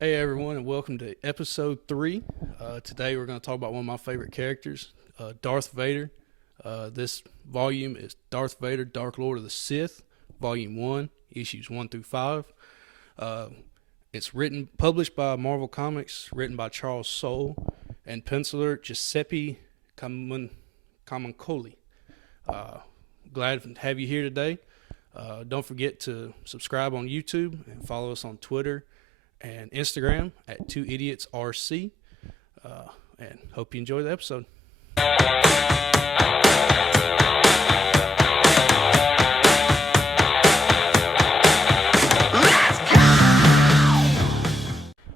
Hey everyone, and welcome to episode 3. Today we're going to talk about one of my favorite characters, Darth Vader. This volume is Darth Vader, Dark Lord of the Sith, Volume 1, Issues 1 through 5. It's published by Marvel Comics, written by Charles Soule, and penciler Giuseppe Camuncoli. Glad to have you here today. Don't forget to subscribe on YouTube and follow us on Twitter and Instagram at 2idiotsrc. And hope you enjoy the episode.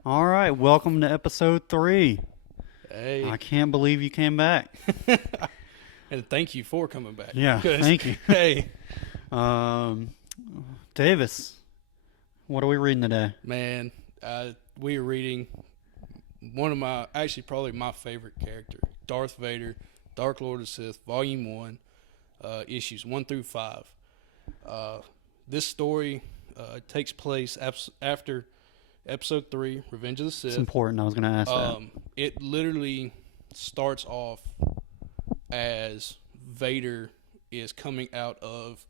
All right, welcome to episode 3. Hey. I can't believe you came back. And thank you for coming back. Yeah, thank you. Hey. Davis, what are we reading today? Man, we are reading one of probably my favorite character, Darth Vader, Dark Lord of the Sith, Volume 1, Issues 1 through 5. This story takes place after Episode 3, Revenge of the Sith. It's important, I was going to ask that. It literally starts off as Vader is coming out of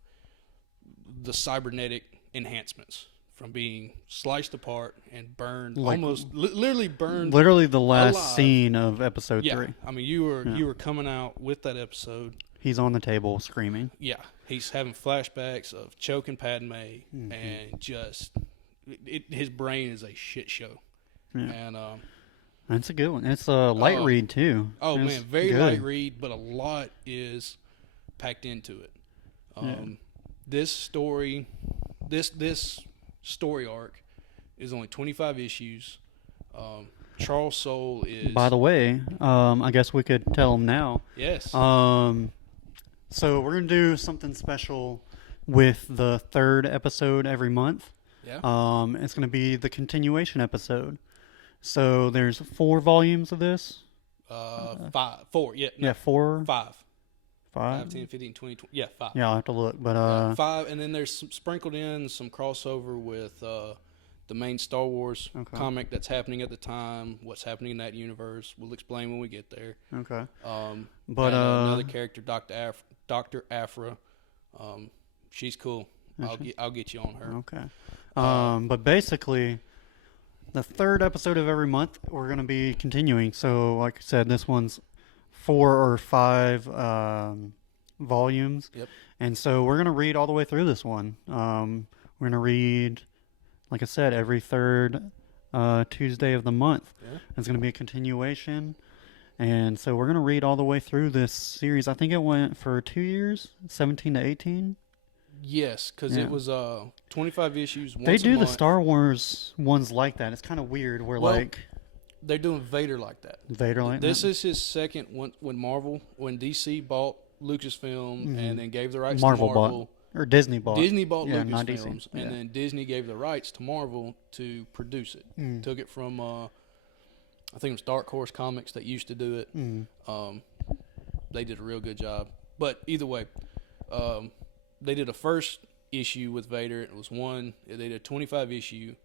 the cybernetic enhancements from being sliced apart and burned, literally burned. Literally the last alive. scene of episode 3. I mean, you were coming out with that episode. He's on the table screaming. Yeah, he's having flashbacks of choking Padme, and just his brain is a shit show. Yeah. And that's a good one. It's a light read too. Oh it's man, very good. light read, but a lot is packed into it. This story arc is only 25 issues. Charles Soule is. By the way, I guess we could tell him now. Yes. So we're gonna do something special with the third episode every month. Yeah. It's gonna be the continuation episode. So there's 4 volumes of this. 4. Yeah. No, Yeah, 4. 5. 5. 5, 10, 15, 20, 20. Yeah, 5. Yeah, I'll have to look, but 5, and then there's sprinkled in some crossover with the main Star Wars comic that's happening at the time. What's happening in that universe? We'll explain when we get there. okay. But another character, Dr. Afra. She's cool. I'll get you on her. Okay. But basically, the third episode of every month we're going to be continuing. So, like I said, this one's 4 or 5 volumes. Yep. And so we're going to read all the way through this one. We're going to read, like I said, every third Tuesday of the month. Yeah. It's going to be a continuation. And so we're going to read all the way through this series. I think it went for 2 years, 17 to 18. Yes, because it was 25 issues. They do the Star Wars ones like that. It's kind of weird. They're doing Vader like that. This is his second one when DC bought Lucasfilm and then gave the rights to Marvel. Or Disney bought. Disney bought not Lucasfilms, DC. and then Disney gave the rights to Marvel to produce it. Took it from, I think it was Dark Horse Comics that used to do it. They did a real good job. But either way, they did a first issue with Vader. It was they did a 25 issue,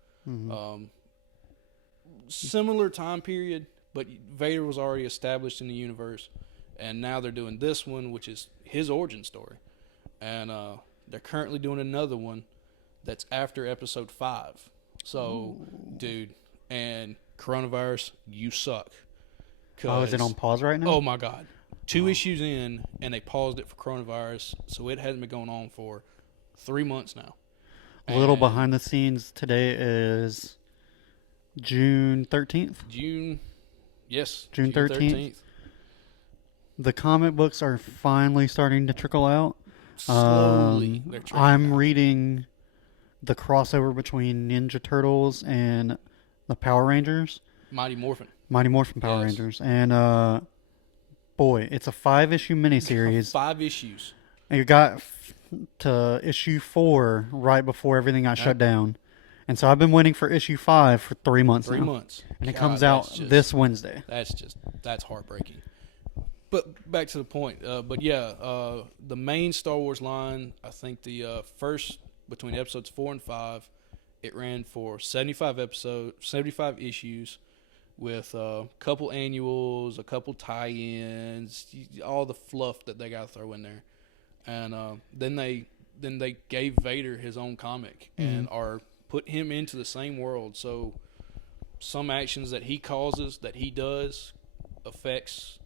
similar time period, but Vader was already established in the universe, and now they're doing this one, which is his origin story, and they're currently doing another one that's after episode 5. So, dude, and coronavirus, you suck. Is it on pause right now? Oh my God. 2 issues in, and they paused it for coronavirus, so it hasn't been going on for 3 months now. A little behind the scenes. Today is June 13th. June 13th. The comic books are finally starting to trickle out. Slowly, they're trickling I'm out. reading the crossover between Ninja Turtles and the Power Rangers. Mighty Morphin Power Rangers. And boy, it's a 5-issue miniseries. 5 issues. And you got to issue 4 right before everything got shut down. And so I've been waiting for issue 5 for 3 months now. 3 months. And it comes out this Wednesday. That's heartbreaking. But back to the point. The main Star Wars line, I think the first, between episodes 4 and 5, It ran for 75 episodes, 75 issues, with a couple annuals, a couple tie-ins, all the fluff that they got to throw in there. And then they gave Vader his own comic and are put him into the same world. So some actions that he causes, that he does, affects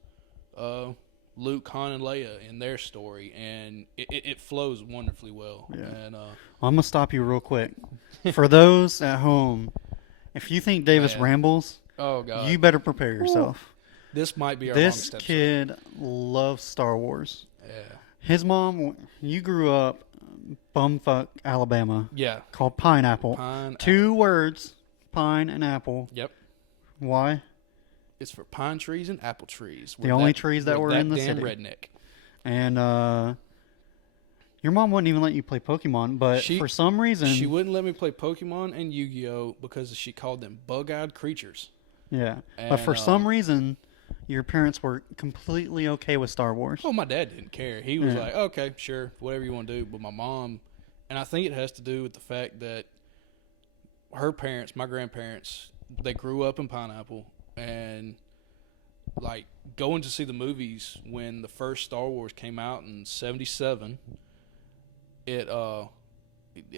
Luke, Han, and Leia in their story, and it flows wonderfully well. Yeah. And I'm gonna stop you real quick. For those at home, if you think Davis Man. rambles, oh god, you better prepare yourself. this might be our This longest episode. kid loves Star Wars. Yeah. His mom, you grew up bumfuck Alabama, Yeah. called Pineapple. Pine. 2 words, pine and apple. Yep. Why? It's for pine trees and apple trees. The only trees that were in the damn city. redneck. And your mom wouldn't even let you play Pokemon, but for some reason, She wouldn't let me play Pokemon and Yu-Gi-Oh! Because she called them bug-eyed creatures. yeah. And, But for some reason, your parents were completely okay with Star Wars. Oh, my dad didn't care. He was Yeah. like, okay, sure, whatever you want to do. But my mom, and I think it has to do with the fact that her parents, my grandparents, they grew up in Pineapple, and like going to see the movies when the first Star Wars came out in '77. It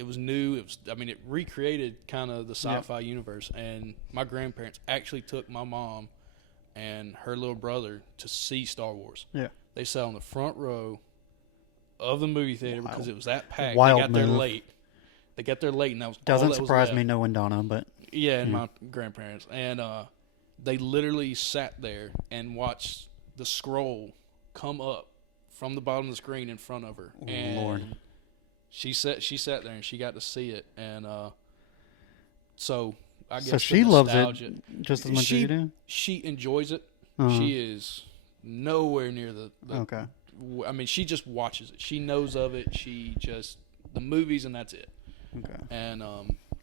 was new. It recreated kind of the sci-fi universe, and my grandparents actually took my mom and her little brother to see Star Wars. Yeah. They sat on the front row of the movie theater because it was that packed. Wild They got there move. late. They got there late, and that was all Doesn't that was surprise left. me knowing Donna, but Yeah, and my grandparents. And they literally sat there and watched the scroll come up from the bottom of the screen in front of her. And Lord. she sat there and she got to see it. And so I guess so the she loves nostalgia- it just as much she, as you do. She enjoys it. Uh-huh. She is nowhere near the Okay. I mean, she just watches it. She knows of it. She just the movies, and that's it. Okay. And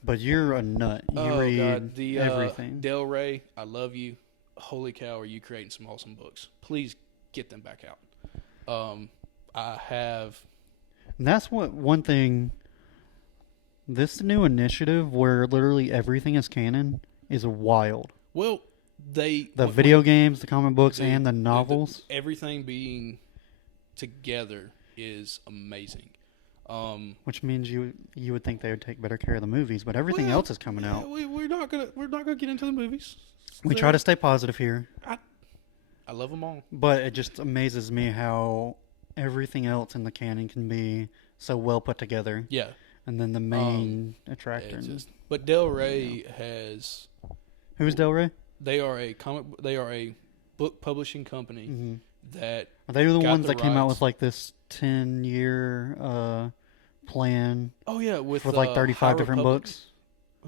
But you're a nut. You read God, the everything. Del Rey, I love you. Holy cow, are you creating some awesome books? Please get them back out. I have. And that's what one thing. This new initiative where literally everything is canon is wild. Well, the Video games, the comic books, and the novels. everything being together is amazing. Which means you would think they would take better care of the movies, but everything else is coming out. We're not gonna get into the movies. We try to stay positive here, I love them all. but it just amazes me how everything else in the canon can be so well put together. Yeah. And then the main attractor. But Del Rey has. Who's Del Rey? They are a book publishing company Mm-hmm. that. Are they the got ones the that came out rights. with like this 10-year plan Oh yeah, with like 35 High different Republic. books?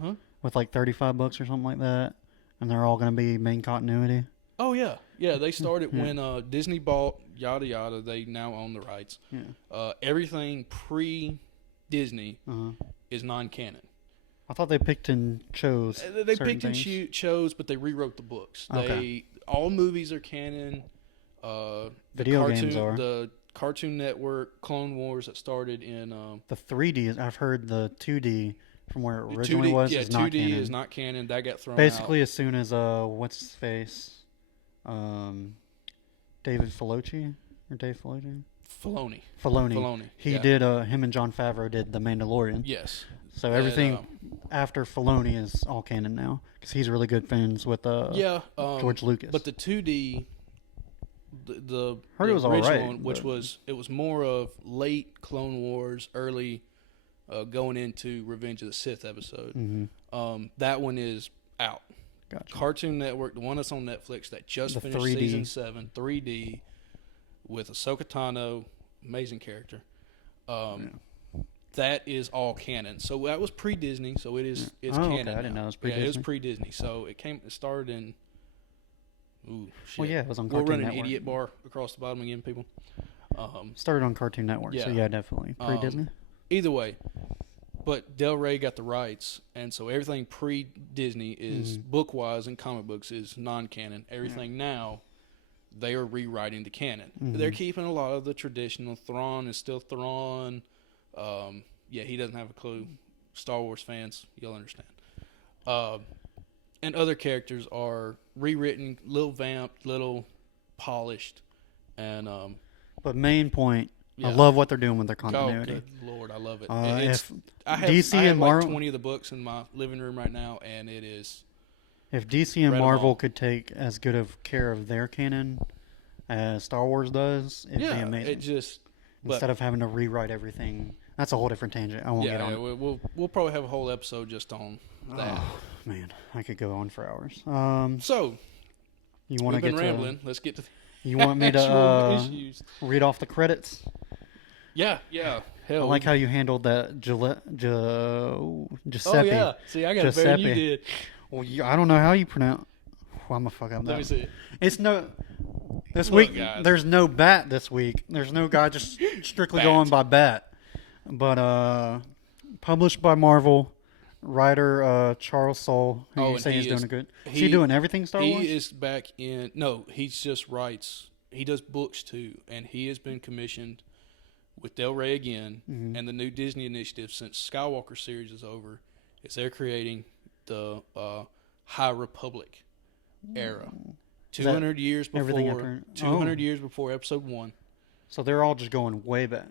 Huh? With like 35 books or something like that, and they're all going to be main continuity. Oh yeah, they started Yeah. when Disney bought yada yada. They now own the rights. Yeah. Everything pre-Disney Uh-huh. is non-canon. I thought they picked and chose. They certain picked and things. chose, but they rewrote the books. Okay. All movies are canon. The Video games are. The Cartoon Network, Clone Wars that started in The 3D, I've heard the 2D from where it the originally 2D. was Yeah, is 2D not canon. is not canon. That got thrown Basically, out. as soon as what's his face, David Filoni or Dave Filoni? Filoni. Filoni. He yeah. did. Him and Jon Favreau did The Mandalorian. Yes. So everything after Filoni is all canon now because he's really good friends with George Lucas. But the 2D, the Heard it was original alright, one, which but- was more of late Clone Wars, early going into Revenge of the Sith episode. Mm-hmm. That one is out. Gotcha. Cartoon Network, the one that's on Netflix that just The finished 3D. season 7, 3D, with Ahsoka Tano, amazing character. That is all canon. So that was pre-Disney, so it's canon. Okay. I didn't know it was pre-Disney. Yeah, it was pre-Disney. So it started in. Ooh, shit. Well, yeah, it was on We'll Cartoon run an Network. idiot bar across the bottom again, people. Started on Cartoon Network, so Yeah. yeah, definitely pre-Disney. Either way, but Del Rey got the rights, and so everything pre-Disney is book-wise and comic books is non-canon. Everything now, they are rewriting the canon. They're keeping a lot of the traditional. Thrawn is still Thrawn. He doesn't have a clue. Star Wars fans, you'll understand. Uh, and other characters are rewritten, little vamped, little polished, and But main point, I yeah. love what they're doing with their Oh, continuity. good Lord, I love it. If I have DC I have and like Marvel, 20 of the books in my living room right now, and it is if DC and read 'em Marvel all. could take as good of care of their canon as Star Wars does, it'd be yeah, amazing. it just but Instead of having to rewrite everything. That's a whole different tangent. I won't get on. we'll probably have a whole episode just on that. Oh, man, I could go on for hours. So You want to we've get been rambling. Let's get to You want me to actual issues. read off the credits? Yeah. I Hell, like how you handled that Giuseppe. Oh yeah. See, I got it better than you did. Well, I don't know how you pronounce. Well, I'm gonna fuck up that. Let me see it. It's no. This Look, week, guys. there's no bat this week. There's no guy just strictly Bat. going by bat. But published by Marvel, writer Charles Soule, who Oh, you and say he is doing is- a good. Is he doing everything Star Wars? He is back in. No, he just writes. He does books too, and he has been commissioned with Del Rey again, Mm-hmm. and the new Disney initiative since Skywalker series is over is they're creating the High Republic era. 200 years everything before after- 200 years before Episode 1. So they're all just going way back.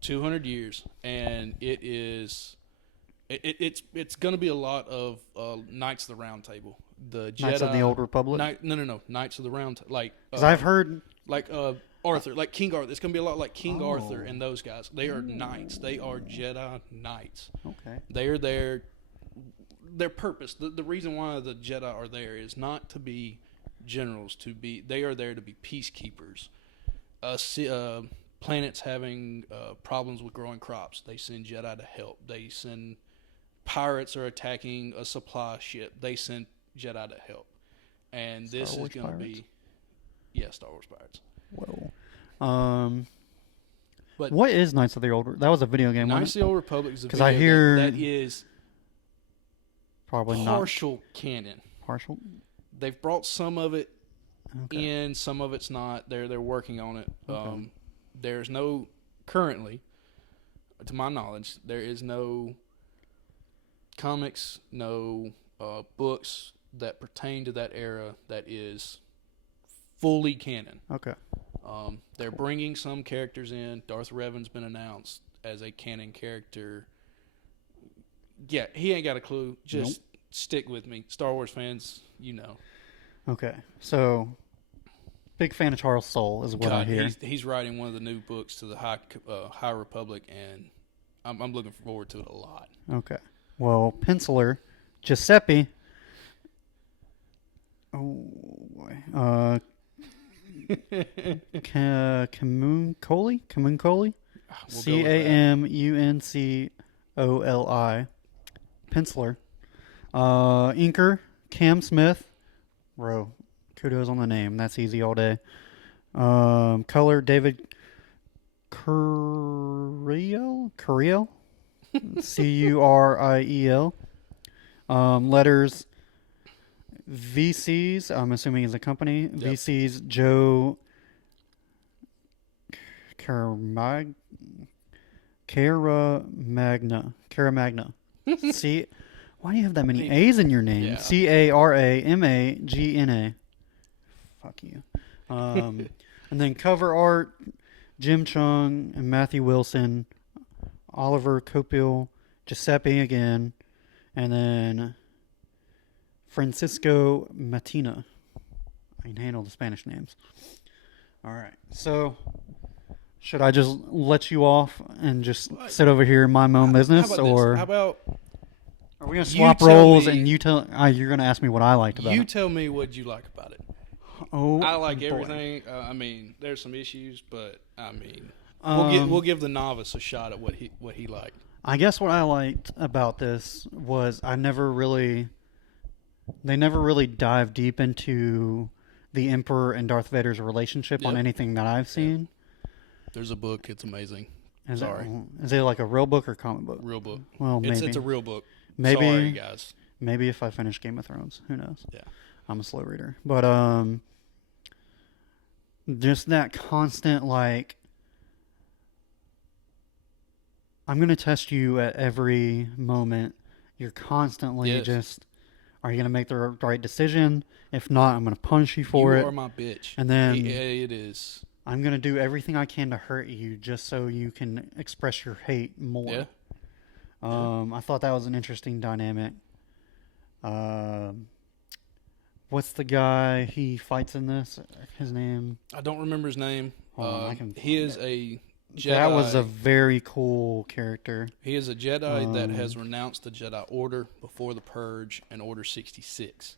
200 years, and it's going to be a lot of Knights of the Round Table. The Jedi, Knights of the Old Republic. No, Knights of the Round like Because I've heard. Arthur, like King Arthur. It's going to be a lot like King Oh. Arthur and those guys. They are knights. They are Jedi knights. Okay. They are there. Their purpose, the reason why the Jedi are there is not to be generals. They are there to be peacekeepers. Planets having problems with growing crops, they send Jedi to help. They send pirates are attacking a supply ship, they send Jedi to help. And this is going to be, Star Wars pirates. Whoa. But What is Knights of the Old? That was a video game. Knights of the Old Republic is a 'Cause video I hear- game that is Probably partial canon. not partial. They've brought some of it Okay. in, some of it's not. They're working on it. Okay. There's no currently, to my knowledge, there is no comics, no books that pertain to that era that is fully canon. Okay. They're bringing some characters in. Darth Revan's been announced as a canon character. Yeah, he ain't got a clue. Just stick with me. Star Wars fans, you know. Okay. So, big fan of Charles Soule is what I hear. He's writing one of the new books to the High Republic, and I'm looking forward to it a lot. Okay. Well, penciler Giuseppe. Oh boy. Camuncoli? We'll go with that. Camuncoli. Penciler. Inker Cam Smith. Bro, kudos on the name. That's easy all day. Color David Curiel? Curiel? Curiel. Letters VCs, I'm assuming is a company. Yep. VCs Joe Caramagna. See, why do you have that many A's in your name? Yeah. Caramagna. Fuck you. And then cover art, Jim Chung and Matthew Wilson, Oliver Copiel, Giuseppe again, and then Francisco Matina. I can handle the Spanish names. All right. So, should I just let you off and just sit over here and mind my own business, How about or this? How about are we gonna you swap tell roles me- and you tell? You're gonna ask me what I liked about you it. tell me what you like about it? Oh, I like boy. everything. I mean, there's some issues, but I mean, Um, we'll give the novice a shot at what he liked. I guess what I liked about this was they never really dived deep into the Emperor and Darth Vader's relationship on Yep. anything that I've seen. There's a book. It's amazing. Is Sorry. Is it like a real book or comic book? Real book. Well, maybe. It's a real book. Maybe- Sorry, guys. Maybe if I finish Game of Thrones, who knows? Yeah. I'm a slow reader, but just that constant I'm going to test you at every moment. You're constantly Yes. just, are you going to make the right decision? If not, I'm going to punish you You for it. are my bitch. And then It is. I'm going to do everything I can to hurt you just so you can express your hate more. Yeah. I thought that was an interesting dynamic. What's the guy he fights in this? His name? I don't remember his name. Hold on, I can He find is it. a Jedi. That was a very cool character. He is a Jedi that has renounced the Jedi Order before the Purge and Order 66.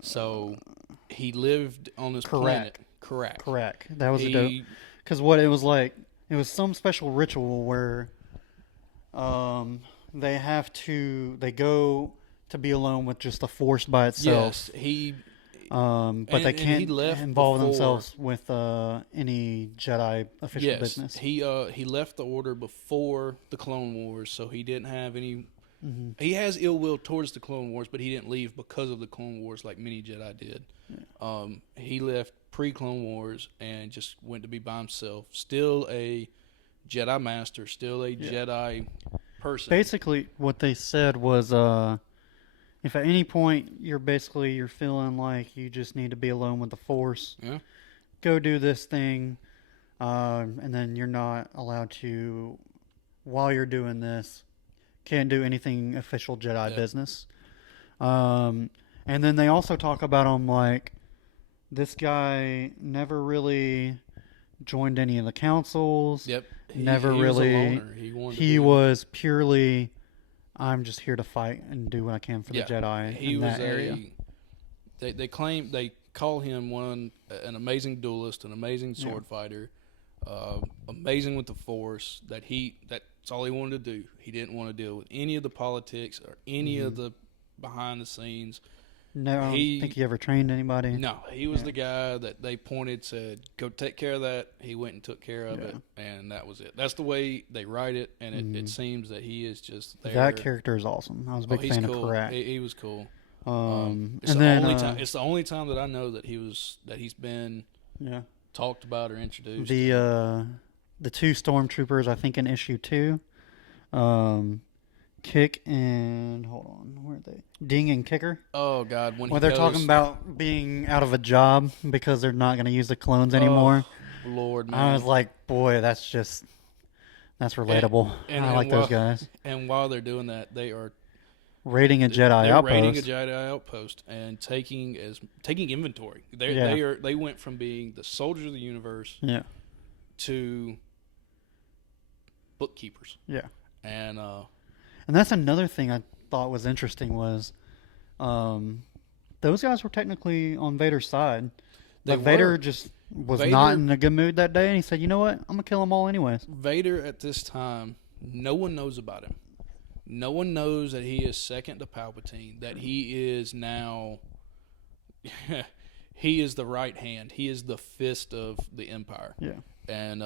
So he lived on this planet. Correct. That was a dope. Because what it was like, it was some special ritual where they go to be alone with just the Force by itself. Yes, but they can't involve themselves with any Jedi official business. He left the Order before the Clone Wars, so he didn't have any. Mm-hmm. He has ill will towards the Clone Wars, but he didn't leave because of the Clone Wars like many Jedi did. Yeah. He left pre-Clone Wars and just went to be by himself. Still a Jedi Master, still a Jedi person. Basically, what they said was, if at any point you're feeling like you just need to be alone with the Force, go do this thing, and then you're not allowed to, while you're doing this, can't do anything official Jedi business. And then they also talk about him like, this guy never really joined any of the councils. Yep. He was a loner. He was purely, I'm just here to fight and do what I can for the Jedi in that area. They call him an amazing duelist, an amazing sword fighter, amazing with the Force. That's all he wanted to do. He didn't want to deal with any of the politics or any of the behind the scenes. No, I don't think he ever trained anybody. No, he was the guy that they said, go take care of that. He went and took care of it, and that was it. That's the way they write it, and it seems that he is just there. That character is awesome. I was a big fan of Karak. He was cool. It's the only time that I know that he's been talked about or introduced. The two stormtroopers, I think in issue 2, Kick and hold on, where are they? Ding and Kicker. Oh God, when they're talking about being out of a job because they're not going to use the clones anymore. Lord, man. I was like, boy, that's relatable. I like those guys. And while they're doing that, they are raiding a Jedi outpost. Raiding a Jedi outpost and taking inventory. They went from being the soldiers of the universe to bookkeepers. Yeah. And that's another thing I thought was interesting was those guys were technically on Vader's side. But Vader just was not in a good mood that day, and he said, you know what? I'm going to kill them all anyways. Vader at this time, no one knows about him. No one knows that he is second to Palpatine, that he is now he is the right hand. He is the fist of the Empire. Yeah. And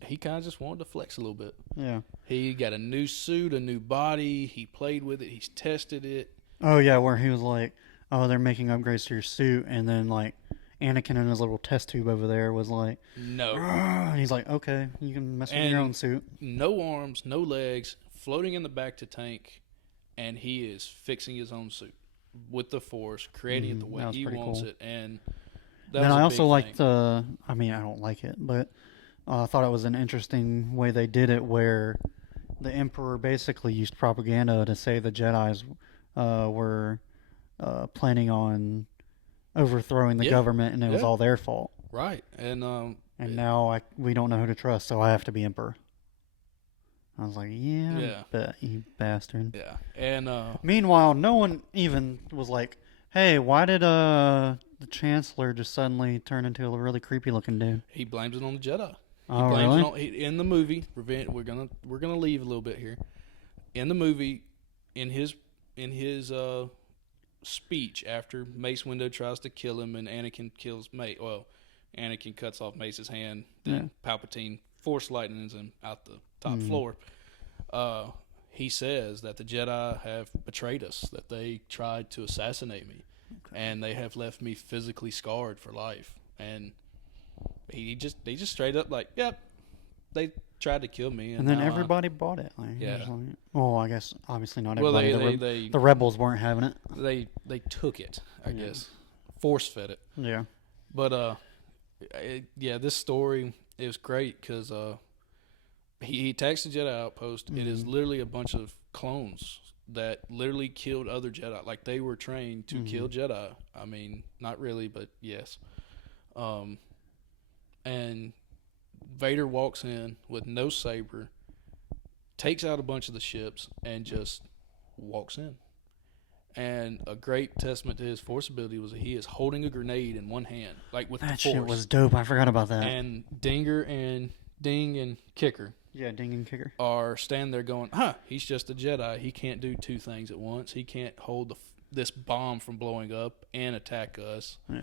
he kind of just wanted to flex a little bit. Yeah. He got a new suit, a new body. He played with it. He's tested it. Oh, yeah, where he was like, oh, they're making upgrades to your suit. And then, like, Anakin in his little test tube over there was like, no. And he's like, okay, you can mess with your own suit. No arms, no legs, floating in the back to tank. And he is fixing his own suit with the Force, creating it the way he wants it. And that was I also liked I don't like it, but I thought it was an interesting way they did it where the Emperor basically used propaganda to say the Jedis were planning on overthrowing the government and it was all their fault. Right. And now we don't know who to trust, so I have to be Emperor. I was like, bet, you bastard. Yeah. And meanwhile, no one even was like, hey, why did the Chancellor just suddenly turn into a really creepy looking dude? He blames it on the Jedi. Oh, really? In the movie, we're gonna leave a little bit here. In the movie, in his speech after Mace Windu tries to kill him and Anakin kills Mace. Well, Anakin cuts off Mace's hand. Then Palpatine Force lightnings him out the top floor. He says that the Jedi have betrayed us. That they tried to assassinate me, and they have left me physically scarred for life. And he just straight up like, yep, they tried to kill me, And then everybody bought it. Like, Yeah. it was like, well, I guess obviously not Well, everybody. The rebels weren't having it. they took it, I guess, force fed it. Yeah. But this story is great because he attacks the Jedi outpost. It is literally a bunch of clones that literally killed other Jedi. Like, they were trained to kill Jedi. I mean, not really, but yes. And Vader walks in with no saber, takes out a bunch of the ships, and just walks in. And a great testament to his force ability was that he is holding a grenade in one hand, like with That the force. shit was dope. I forgot about that. And Ding and Kicker Yeah, Ding and Kicker are standing there going, he's just a Jedi. He can't do two things at once. He can't hold this bomb from blowing up and attack us. Yeah.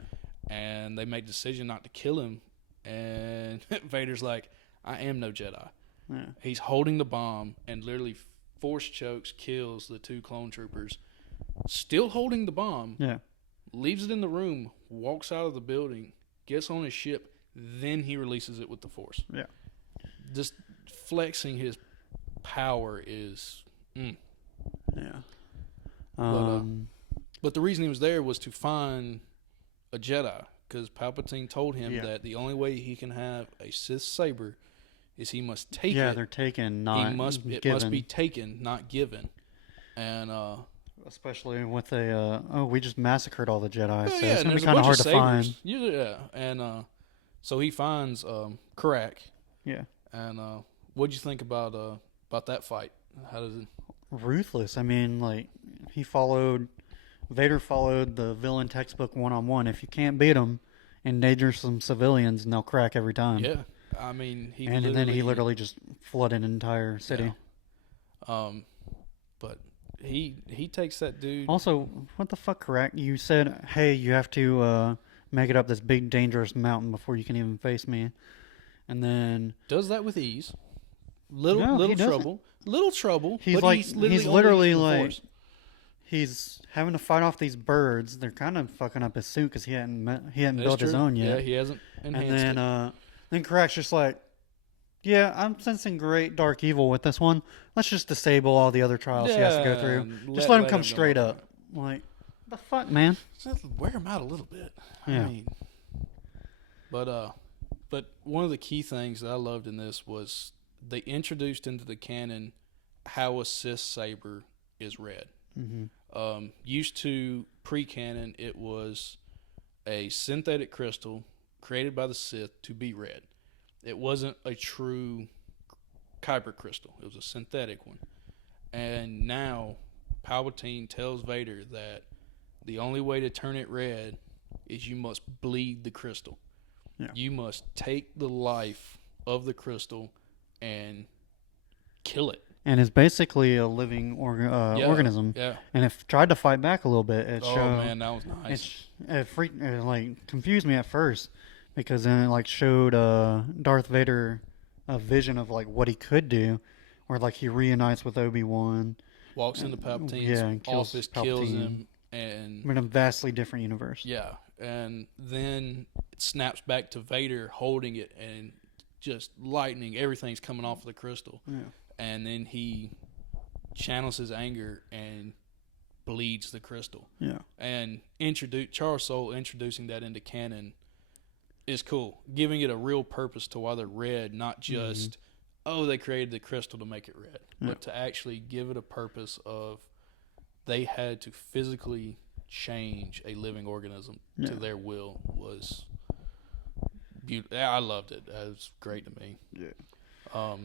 And they make the decision not to kill him. And Vader's like, I am no Jedi. Yeah. He's holding the bomb and literally force chokes, kills the two clone troopers, still holding the bomb, Yeah. leaves it in the room, walks out of the building, gets on his ship, then he releases it with the force. Yeah. Just flexing his power is... Yeah. But the reason he was there was to find a Jedi, because Palpatine told him that the only way he can have a Sith saber is he must take it. Yeah, they're taken, not it must be taken, not given. And especially with we just massacred all the Jedi, so yeah, it's and gonna be there's a kind of bunch hard of to sabers. find. Yeah, and so he finds Karak. Yeah. And what'd you think about that fight? How does it? Ruthless. I mean, like, Vader followed the villain textbook 1-on-1. If you can't beat them, endanger some civilians, and they'll crack every time. Yeah, I mean, he literally just flooded an entire city. Yeah. But he takes that dude. Also, what the fuck, correct? You said, hey, you have to make it up this big dangerous mountain before you can even face me, and then does that with ease. Little trouble. He's but he's literally like. Force. He's having to fight off these birds. They're kind of fucking up his suit because he hadn't built his own yet. Yeah, he hasn't enhanced and then Karak's just like, yeah, I'm sensing great dark evil with this one. Let's just disable all the other trials he has to go through. Just let him come straight up. Like, the fuck, man? Just wear him out a little bit. Yeah. I mean, but one of the key things that I loved in this was they introduced into the canon how a Sith saber is read. Mm-hmm. Used to pre-canon, it was a synthetic crystal created by the Sith to be read. It wasn't a true kyber crystal. It was a synthetic one. And now Palpatine tells Vader that the only way to turn it red is you must bleed the crystal. Yeah. You must take the life of the crystal and kill it. And it's basically a living organism. Yeah. And it tried to fight back a little bit. Man, that was nice. It confused me at first because then it showed Darth Vader a vision of what he could do, where he reunites with Obi-Wan, walks into Palpatine's office, kills him, and in a vastly different universe. Yeah, and then it snaps back to Vader holding it and just lightning. Everything's coming off of the crystal. Yeah. And then he channels his anger and bleeds the crystal. Yeah. And Charles Soule introducing that into canon is cool. Giving it a real purpose to why they're red, not just, they created the crystal to make it red. Yeah. But to actually give it a purpose of they had to physically change a living organism to their will was beautiful. I loved it. It was great to me. Yeah.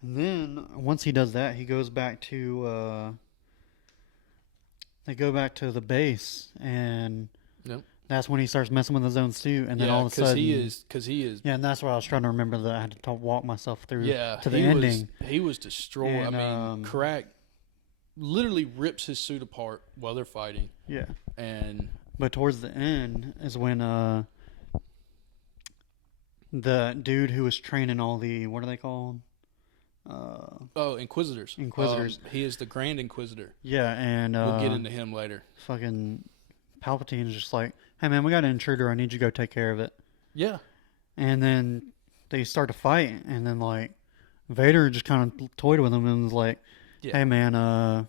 And then once he does that, he goes back to they go back to the base, and that's when he starts messing with his own suit, and then all of a sudden he is yeah, and that's what I was trying to remember, that I had to walk myself through to the ending. He was destroyed. And, I mean, Karak literally rips his suit apart while they're fighting. Yeah. But towards the end is when the dude who was training all the, what are they called? Inquisitors. He is the Grand Inquisitor. Yeah, and we'll get into him later. Fucking Palpatine is just like, hey man, we got an intruder. I need you to go take care of it. Yeah. And then they start to fight, and then like Vader just kind of toyed with him and was like, "Hey man, I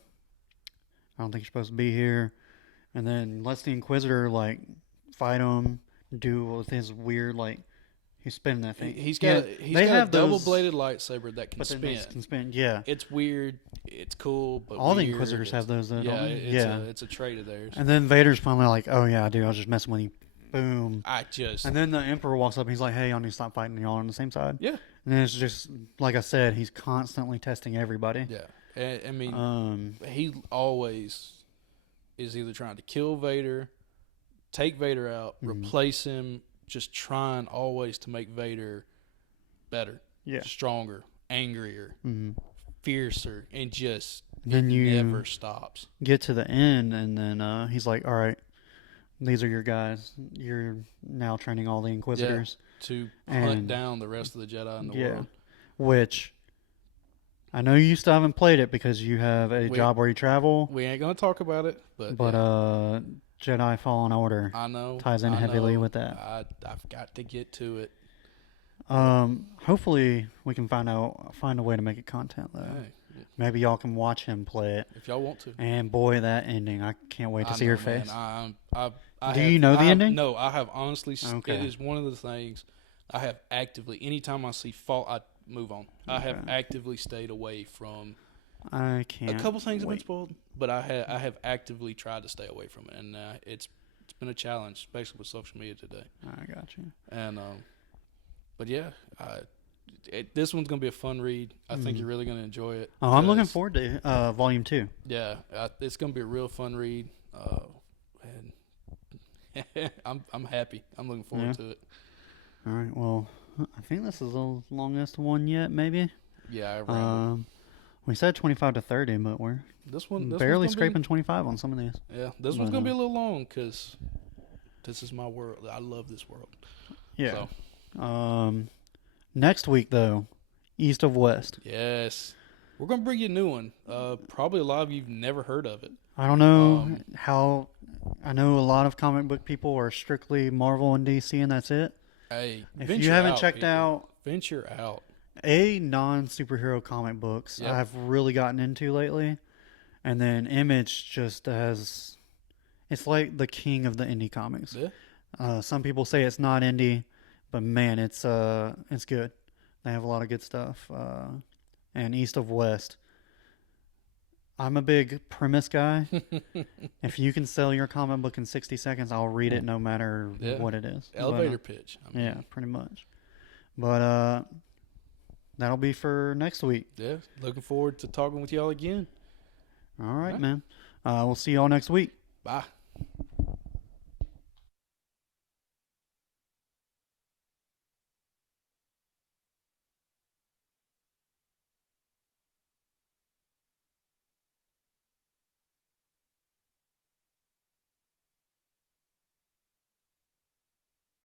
don't think you're supposed to be here," and then lets the Inquisitor like fight him, do with his weird like he's spinning that thing. He's got a double bladed lightsaber that can spin. Yeah, it's weird. It's cool, but all weird. the Inquisitors have those. Though, It's a trait of theirs. And then Vader's finally like, "Oh yeah, dude, I was just messing with you." Boom. And then the Emperor walks up and he's like, "Hey, y'all need to stop fighting. Y'all on the same side." Yeah. And then it's just like I said, he's constantly testing everybody. Yeah. I mean, he always is either trying to kill Vader, take Vader out, replace him, just trying always to make Vader better, stronger, angrier, fiercer, and just then you never stops. Get to the end, and then he's like, "All right, these are your guys. You're now training all the Inquisitors to hunt down the rest of the Jedi in the world." Which I know you still haven't played it because you have a job where you travel. We ain't gonna talk about it, but Jedi Fallen Order ties in heavily with that. I've got to get to it. Hopefully we can find a way to make it content though. Hey. Maybe y'all can watch him play it if y'all want to. And boy, that ending! I can't wait to see your face. Do you know the ending? No, I have honestly. Okay. It is one of the things I have actively. Anytime I see fault, I move on. Okay. I have actively stayed away from. I can't. A couple things have been spoiled, but I have actively tried to stay away from it, and it's been a challenge, especially with social media today. I got you. And but yeah, this one's gonna be a fun read. I think you're really gonna enjoy it. Oh, I'm looking forward to Volume 2. Yeah, it's gonna be a real fun read, and I'm happy. I'm looking forward to it. All right. Well, I think this is the longest one yet, maybe. Yeah. We said 25 to 30, but we're this barely scraping 25 on some of these. Yeah, this one's gonna be a little long because this is my world. I love this world. Yeah. So. Next week though, East of West. Yes, we're gonna bring you a new one. Probably a lot of you've never heard of it. I don't know how. I know a lot of comic book people are strictly Marvel and DC, and that's it. Hey, if you haven't checked out, venture out. A non-superhero comic books I've really gotten into lately, and then Image just has. It's like the king of the indie comics. Yeah. Some people say it's not indie, but man, it's good. They have a lot of good stuff. And East of West. I'm a big premise guy. If you can sell your comic book in 60 seconds, I'll read it no matter what it is. Elevator pitch. Yeah, pretty much. But that'll be for next week. Yeah, looking forward to talking with y'all again. All right, man. We'll see y'all next week. Bye.